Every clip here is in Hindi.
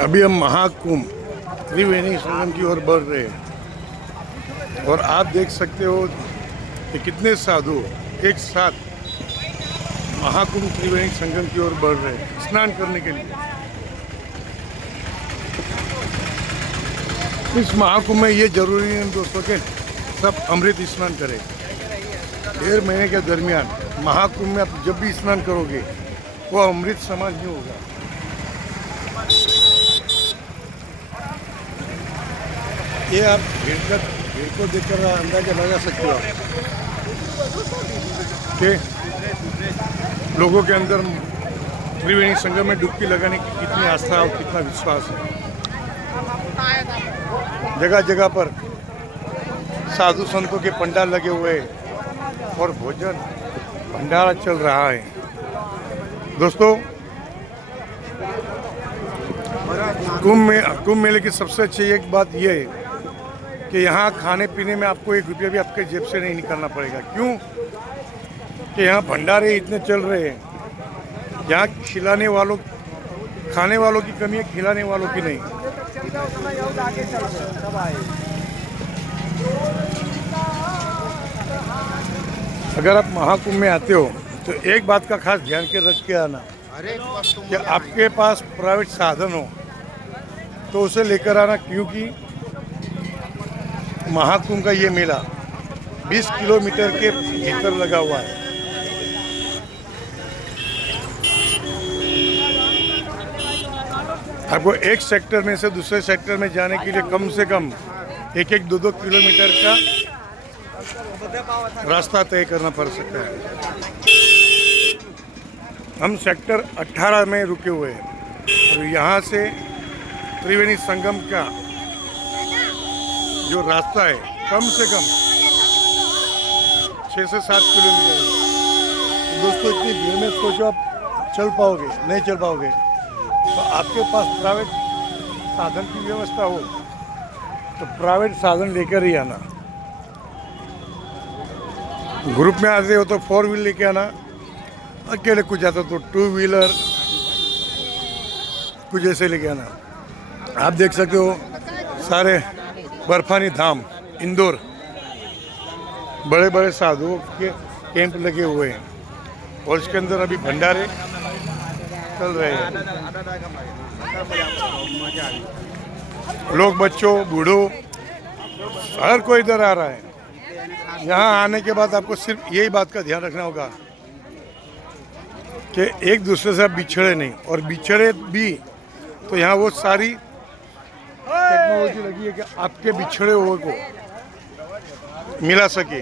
अभी हम महाकुंभ त्रिवेणी संगम की ओर बढ़ रहे हैं और आप देख सकते हो कि कितने साधु एक साथ महाकुंभ त्रिवेणी संगम की ओर बढ़ रहे हैं स्नान करने के लिए। इस महाकुंभ में ये जरूरी है दोस्तों के सब अमृत स्नान करें। 1.5 महीने के दरमियान महाकुंभ में आप जब भी स्नान करोगे वो अमृत समान ही होगा। ये आप भीड़ को देखकर अंदाजा लगा सकते हो कि लोगों के अंदर त्रिवेणी संगम में डुबकी लगाने की कितनी आस्था और कितना विश्वास है। जगह जगह पर साधु संतों के पंडाल लगे हुए और भोजन भंडारा चल रहा है। दोस्तों कुंभ मेले की सबसे अच्छी एक बात यह है कि यहाँ खाने पीने में आपको 1 रुपया भी आपके जेब से नहीं निकालना पड़ेगा। क्यों कि यहाँ भंडारे इतने चल रहे हैं। यहाँ खिलाने वालों खाने वालों की कमी है, खिलाने वालों की नहीं। अगर आप महाकुंभ में आते हो तो एक बात का खास ध्यान के रख के आना कि आपके पास प्राइवेट साधन हो तो उसे लेकर आना, क्योंकि महाकुंभ का ये मेला 20 किलोमीटर के भीतर लगा हुआ है। आपको एक सेक्टर में से दूसरे सेक्टर में जाने के लिए कम से कम 1-2 किलोमीटर का रास्ता तय करना पड़ सकता है। हम सेक्टर 18 में रुके हुए हैं और यहाँ से त्रिवेणी संगम का जो रास्ता है कम से कम 6 से 7 किलोमीटर है। तो दोस्तों इतनी भीड़ में सोचो आप चल पाओगे? नहीं चल पाओगे। तो आपके पास प्राइवेट साधन की व्यवस्था हो तो प्राइवेट साधन लेकर ही आना। ग्रुप में आते हो तो 4 व्हीलर लेके आना, अकेले कुछ जाता तो 2 व्हीलर कुछ ऐसे लेके आना। आप देख सकते हो सारे बर्फानी धाम इंदौर बड़े बड़े साधुओं के कैंप लगे हुए हैं और इसके अंदर अभी भंडारे चल रहे हैं। लोग बच्चों बूढ़ों हर कोई इधर आ रहा है। यहाँ आने के बाद आपको सिर्फ यही बात का ध्यान रखना होगा कि एक दूसरे से आप बिछड़े नहीं, और बिछड़े भी तो यहाँ वो सारी टेक्नोलॉजी लगी है कि आपके बिछड़े हुए को मिला सके।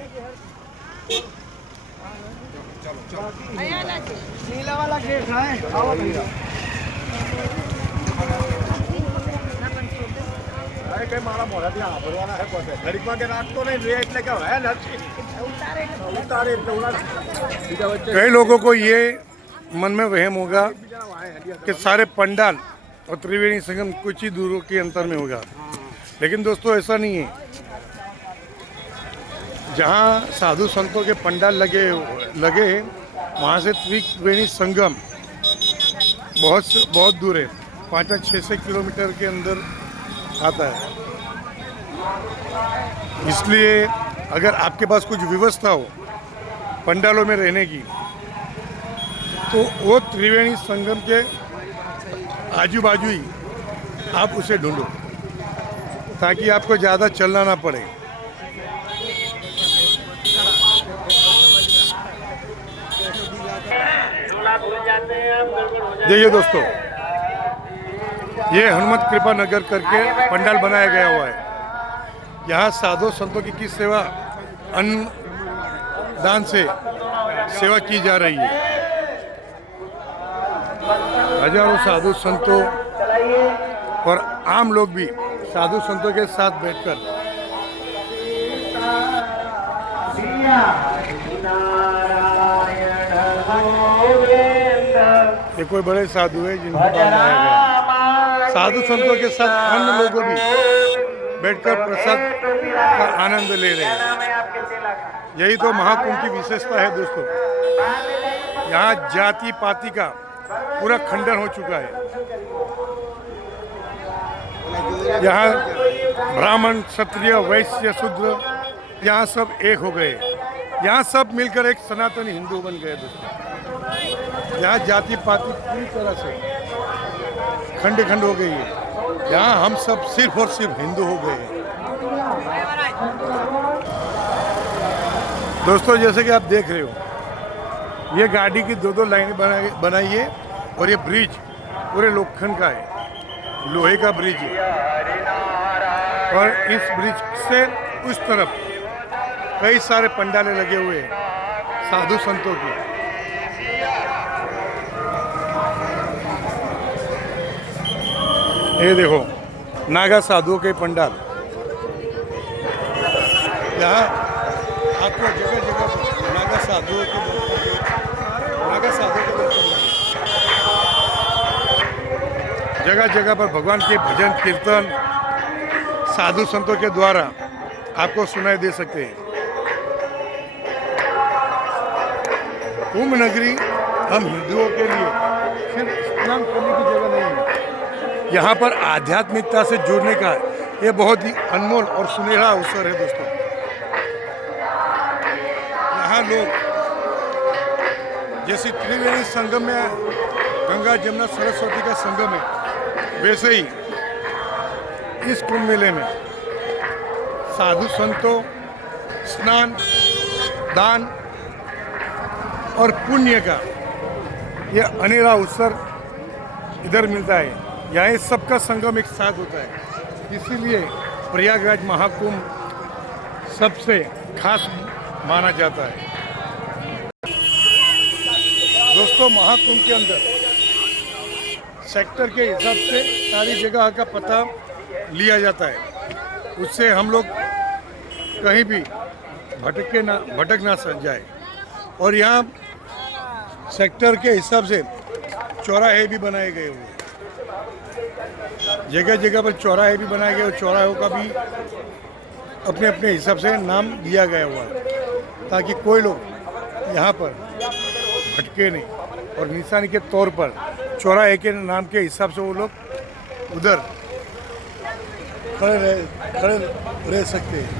कई लोगों को ये मन में वहम होगा कि सारे पंडाल और त्रिवेणी संगम कुछ ही दूरों के अंतर में होगा, लेकिन दोस्तों ऐसा नहीं है। जहाँ साधु संतों के पंडाल लगे वहाँ से त्रिवेणी संगम बहुत दूर है, 5-6 किलोमीटर के अंदर आता है। इसलिए अगर आपके पास कुछ व्यवस्था हो पंडालों में रहने की तो वो त्रिवेणी संगम के आजू बाजू ही आप उसे ढूंढो ताकि आपको ज़्यादा चलना ना पड़े। देखिए दोस्तों, ये हनुमत कृपा नगर करके पंडाल बनाया गया हुआ है। यहाँ साधु संतों की सेवा अन्न दान से सेवा की जा रही है। हजारों साधु संतों और आम लोग भी साधु संतों के साथ बैठकर ये कोई बड़े साधु है जिनको बांधाया गया। साधु संतों के साथ अन्य लोगों भी बैठकर प्रसाद का आनंद ले रहे हैं। यही तो महाकुंभ की विशेषता है दोस्तों। यहाँ जाति पाति का पूरा खंडन हो चुका है। यहाँ ब्राह्मण क्षत्रिय वैश्य शूद्र यहाँ सब एक हो गए। यहाँ सब मिलकर एक सनातनी हिंदू बन गए दोस्तों। यहाँ जाति पाति पूरी तरह से खंड खंड हो गई है। यहाँ हम सब सिर्फ और सिर्फ हिंदू हो गए हैं। दोस्तों जैसे कि आप देख रहे हो, ये गाड़ी की दो लाइनें बनाई है और ये ब्रिज पूरे लोखंड का है, लोहे का ब्रिज है। और इस ब्रिज से उस तरफ कई सारे पंडाले लगे हुए हैं साधु संतों के। ये देखो नागा साधुओं के पंडाल। यहाँ आपको जगह जगह नागा साधुओं के दर्शन जगह जगह पर भगवान के भजन कीर्तन साधु संतों के द्वारा आपको सुनाई दे सकते हैं। कुंभ नगरी हम हिंदुओं के लिए सिर्फ स्नान करने की जगह नहीं है। यहाँ पर आध्यात्मिकता से जुड़ने का ये बहुत ही अनमोल और सुनहरा अवसर है दोस्तों। यहाँ लोग जैसे त्रिवेणी संगम में गंगा जमुना सरस्वती का संगम है, वैसे ही इस कुंभ मेले में साधु संतों स्नान दान और पुण्य का यह अनेरा अवसर इधर मिलता है। यहाँ सबका संगम एक साथ होता है, इसीलिए प्रयागराज महाकुंभ सबसे खास माना जाता है। दोस्तों महाकुंभ के अंदर सेक्टर के हिसाब से सारी जगह का पता लिया जाता है, उससे हम लोग कहीं भी भटक ना जाए। और यहाँ सेक्टर के हिसाब से चौराहे भी बनाए गए हुए हैं, जगह जगह पर चौराहे भी बनाए गए और चौराहों का भी अपने अपने हिसाब से नाम दिया गया हुआ है, ताकि कोई लोग यहाँ पर भटके नहीं। और निशानी के तौर पर चौराहे के नाम के हिसाब से वो लोग उधर खड़े रह सकते हैं।